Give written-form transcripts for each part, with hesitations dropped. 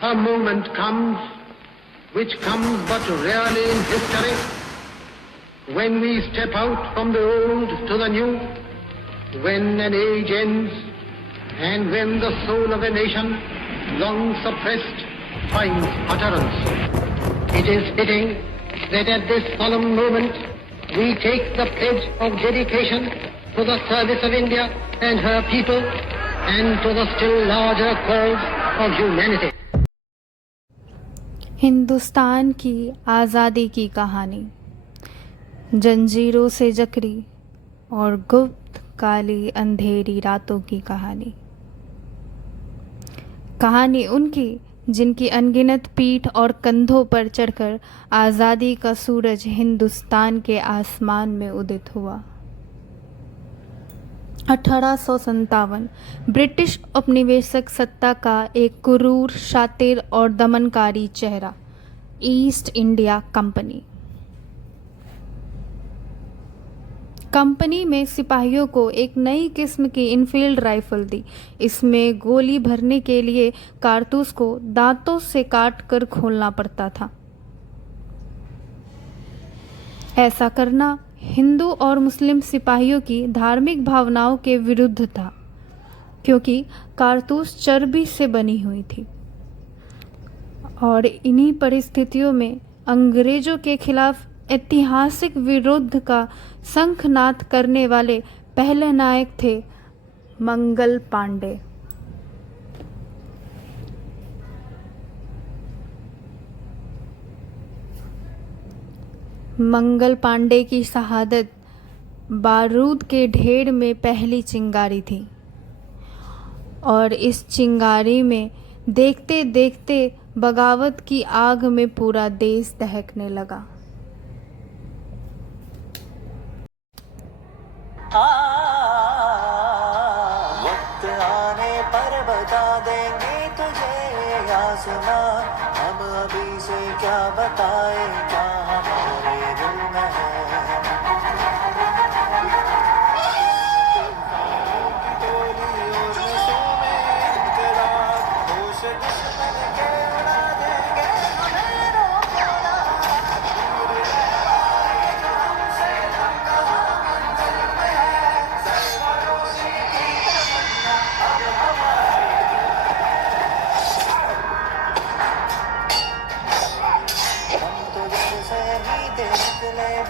A moment comes, which comes but rarely in history, when we step out from the old to the new, when an age ends, and when the soul of a nation, long suppressed, finds utterance. It is fitting that at this solemn moment we take the pledge of dedication to the service of India and her people and to the still larger cause of humanity. Hindustan की आज़ादी की कहानी, जंजीरों से जकड़ी और गुप्त काली अंधेरी रातों की कहानी। कहानी उनकी जिनकी अनगिनत पीठ और कंधों पर चढ़कर आज़ादी का सूरज हिंदुस्तान के आसमान में उदित हुआ। 1857 ब्रिटिश उपनिवेशक सत्ता का एक क्रूर, शातिर और दमनकारी चेहरा, ईस्ट इंडिया कंपनी। कंपनी में सिपाहियों को एक नई किस्म की इनफील्ड राइफल दी। इसमें गोली भरने के लिए कारतूस को दांतों से काट कर खोलना पड़ता था। ऐसा करना हिंदू और मुस्लिम सिपाहियों की धार्मिक भावनाओं के विरुद्ध था, क्योंकि कारतूस चर्बी से बनी हुई थी। और इन्हीं परिस्थितियों में अंग्रेजों के खिलाफ ऐतिहासिक विरोध का शंखनाद करने वाले पहले नायक थे मंगल पांडे। मंगल पांडे की शहादत बारूद के ढेर में पहली चिंगारी थी, और इस चिंगारी में देखते देखते बगावत की आग में पूरा देश दहकने लगा। वक्त आने पर बता देंगे तुझे आसमां, हम अभी से क्या बताए क्या हमारे दिल में है।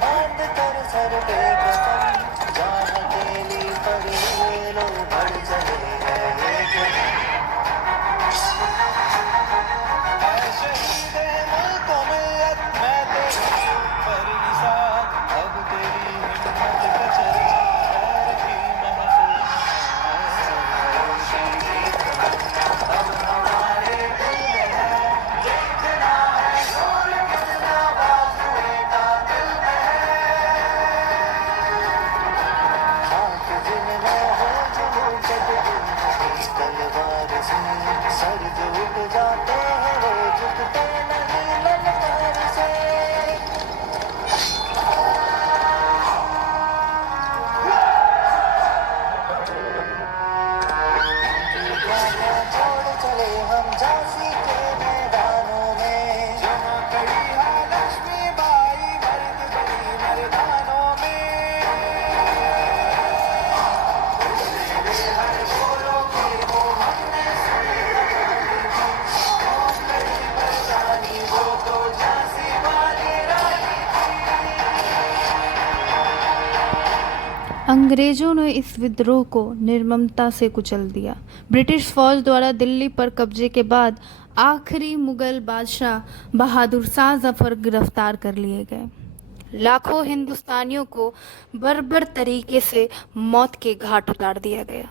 बांध कर सर पे कसम, जान अकेली पड़ी हुए लो बढ़ चले हैं शहीद मुल्क मिल्लत, मैं तेरी पर निसार, अब तेरी हिम्मत का चर्चा खैर की महफिल अब हमारे दिल में है, देखना है ढोल कितना बाजुए का दिल में तलवार से सर जो उठ जाते हैं वो झुकते नहीं ललकार से। छोड़ चले हम झांसी के मैदानों में, जमा खड़ी है लक्ष्मी बाई मर्द बड़ी मर्दानों में। अंग्रेजों ने इस विद्रोह को निर्ममता से कुचल दिया। ब्रिटिश फौज द्वारा दिल्ली पर कब्जे के बाद आखिरी मुगल बादशाह बहादुर शाह जफर गिरफ्तार कर लिए गए। लाखों हिंदुस्तानियों को बर्बर तरीके से मौत के घाट उतार दिया गया,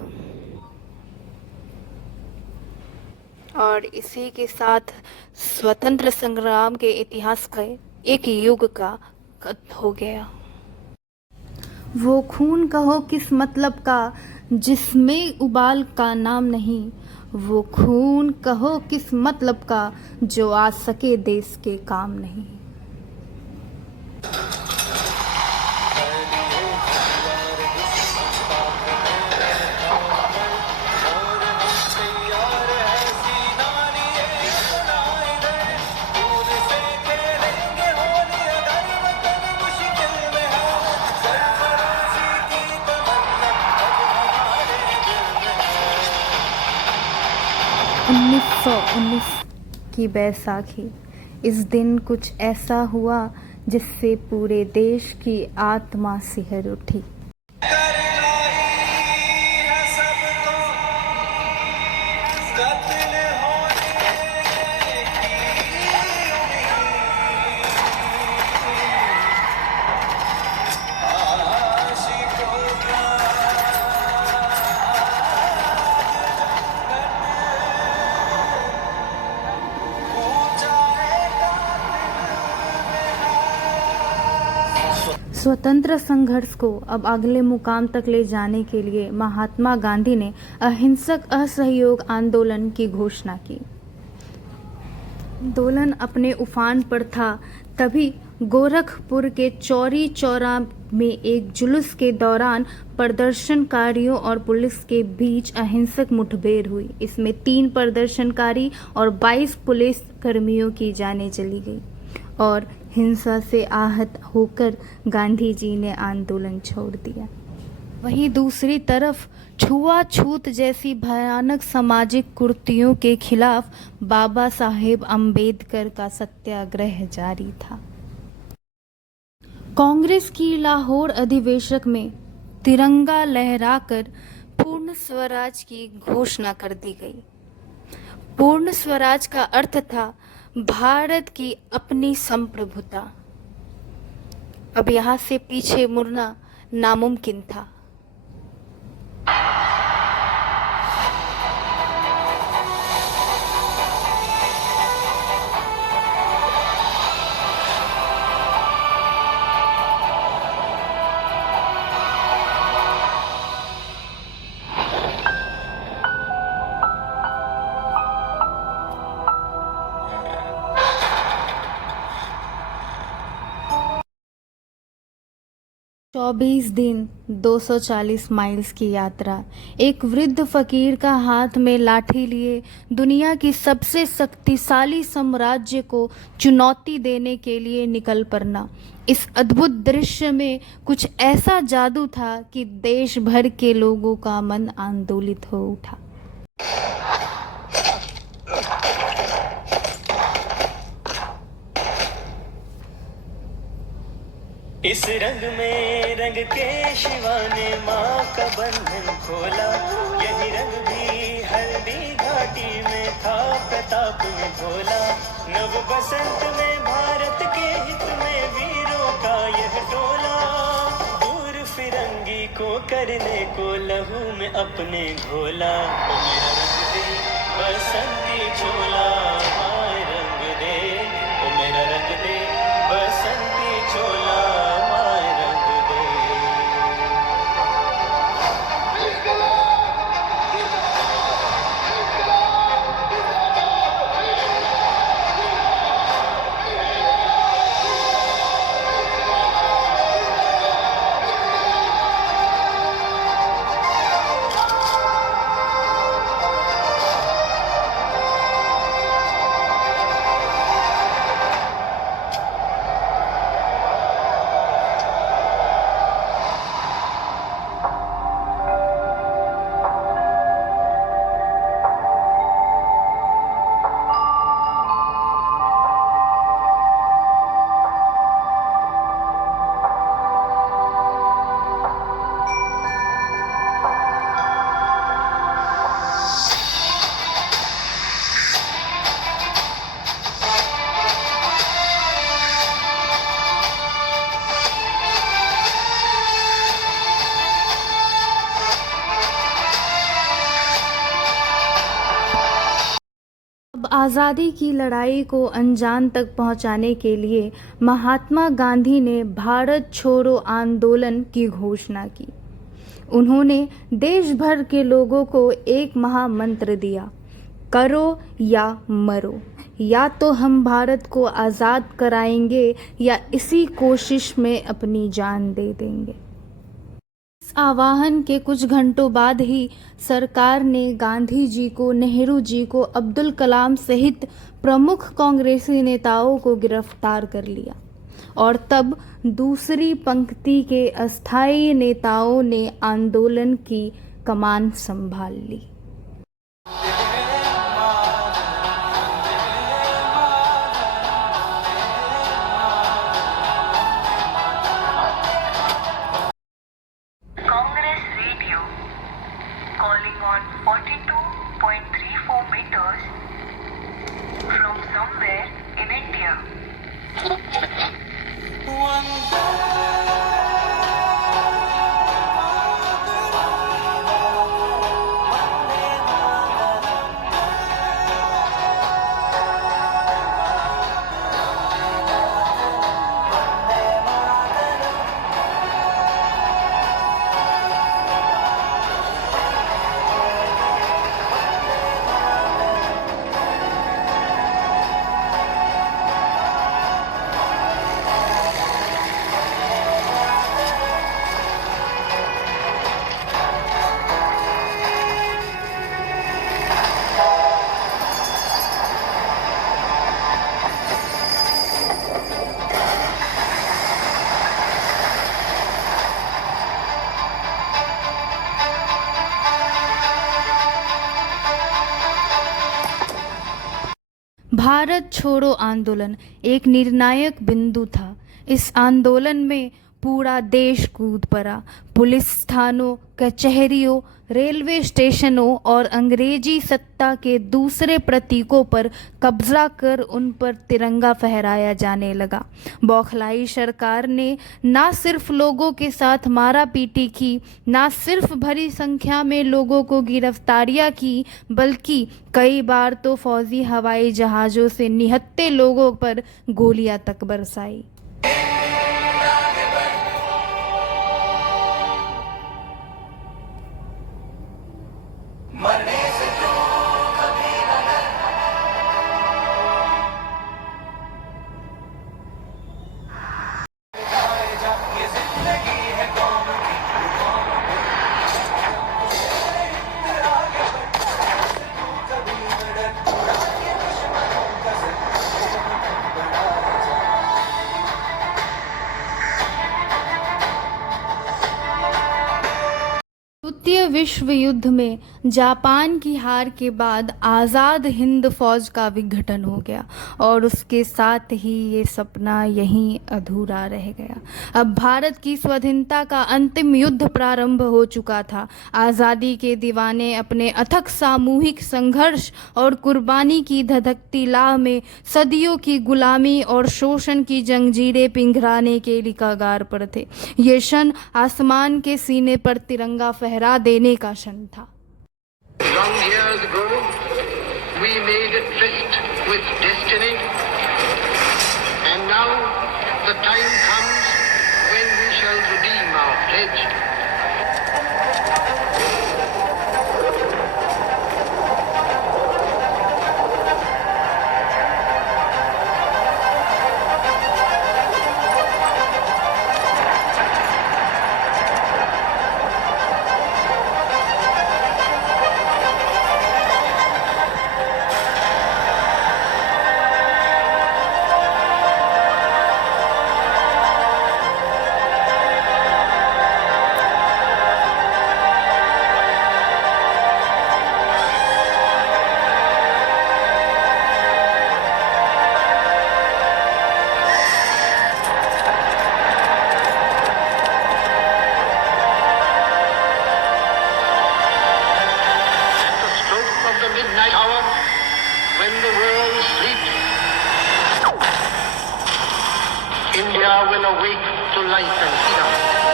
और इसी के साथ स्वतंत्र संग्राम के इतिहास का एक युग का अंत हो गया। वो खून कहो किस मतलब का जिसमें उबाल का नाम नहीं, वो खून कहो किस मतलब का जो आ सके देश के काम नहीं। 1919 की बैसाखी। इस दिन कुछ ऐसा हुआ जिससे पूरे देश की आत्मा सिहर उठी। स्वतंत्र संघर्ष को अब अगले मुकाम तक ले जाने के लिए महात्मा गांधी ने अहिंसक असहयोग आंदोलन की घोषणा की। आंदोलन अपने उफान पर था तभी गोरखपुर के चौरी चौरा में एक जुलूस के दौरान प्रदर्शनकारियों और पुलिस के बीच अहिंसक मुठभेड़ हुई। इसमें 3 प्रदर्शनकारी और 22 पुलिस कर्मियों की जानें चली गई और हिंसा से आहत होकर गांधी जी ने आंदोलन छोड़ दिया। वहीं दूसरी तरफ छुआछूत जैसी भयानक सामाजिक कुरीतियों के खिलाफ बाबा साहेब अम्बेडकर का सत्याग्रह जारी था। कांग्रेस की लाहौर अधिवेशन में तिरंगा लहराकर पूर्ण स्वराज की घोषणा कर दी गई। पूर्ण स्वराज का अर्थ था भारत की अपनी संप्रभुता। अब यहाँ से पीछे मुड़ना नामुमकिन था। चौबीस दिन 240 माइल्स की यात्रा। एक वृद्ध फकीर का हाथ में लाठी लिए दुनिया की सबसे शक्तिशाली साम्राज्य को चुनौती देने के लिए निकल पड़ना। इस अद्भुत दृश्य में कुछ ऐसा जादू था कि देश भर के लोगों का मन आंदोलित हो उठा। इस रंग में रंग के शिवा ने माँ का बंधन खोला। यही रंग भी हल्दी घाटी में था, प्रताप में घोला। नव बसंत में भारत के हित में वीरों का यह टोला। दूर फिरंगी को करने को लहू में अपने घोला। ओ मेरा रंग दे बसंती चोला, माए रंग दे। ओ मेरा रंग दे बसंती चोला। आज़ादी की लड़ाई को अंजाम तक पहुंचाने के लिए महात्मा गांधी ने भारत छोड़ो आंदोलन की घोषणा की। उन्होंने देश भर के लोगों को एक महामंत्र दिया, करो या मरो। या तो हम भारत को आज़ाद कराएंगे या इसी कोशिश में अपनी जान दे देंगे। इस आह्वान के कुछ घंटों बाद ही सरकार ने गांधी जी को, नेहरू जी को, अब्दुल कलाम सहित प्रमुख कांग्रेसी नेताओं को गिरफ्तार कर लिया और तब दूसरी पंक्ति के अस्थायी नेताओं ने आंदोलन की कमान संभाल ली। भारत छोड़ो आंदोलन एक निर्णायक बिंदु था। इस आंदोलन में पूरा देश कूद पड़ा। पुलिस थानों, कचहरियों, रेलवे स्टेशनों और अंग्रेजी सत्ता के दूसरे प्रतीकों पर कब्जा कर उन पर तिरंगा फहराया जाने लगा। बौखलाई सरकार ने ना सिर्फ लोगों के साथ मारा पीटी की, ना सिर्फ भरी संख्या में लोगों को गिरफ्तारियां की, बल्कि कई बार तो फौजी हवाई जहाज़ों से निहत्थे लोगों पर गोलियां तक बरसाई। द्वितीय विश्व युद्ध में जापान की हार के बाद आज़ाद हिंद फौज का विघटन हो गया और उसके साथ ही ये सपना यहीं अधूरा रह गया। अब भारत की स्वाधीनता का अंतिम युद्ध प्रारंभ हो चुका था। आज़ादी के दीवाने अपने अथक सामूहिक संघर्ष और कुर्बानी की धधकती लाह में सदियों की गुलामी और शोषण की जंजीरें पिंघराने के लिए कगार पर थे। ये क्षण आसमान के सीने पर तिरंगा फहरा देने का क्षण था। Long years ago, we made a tryst with destiny, and now the time comes when we shall redeem our pledge. Midnight hour, when the world sleeps, India will awake to life and freedom.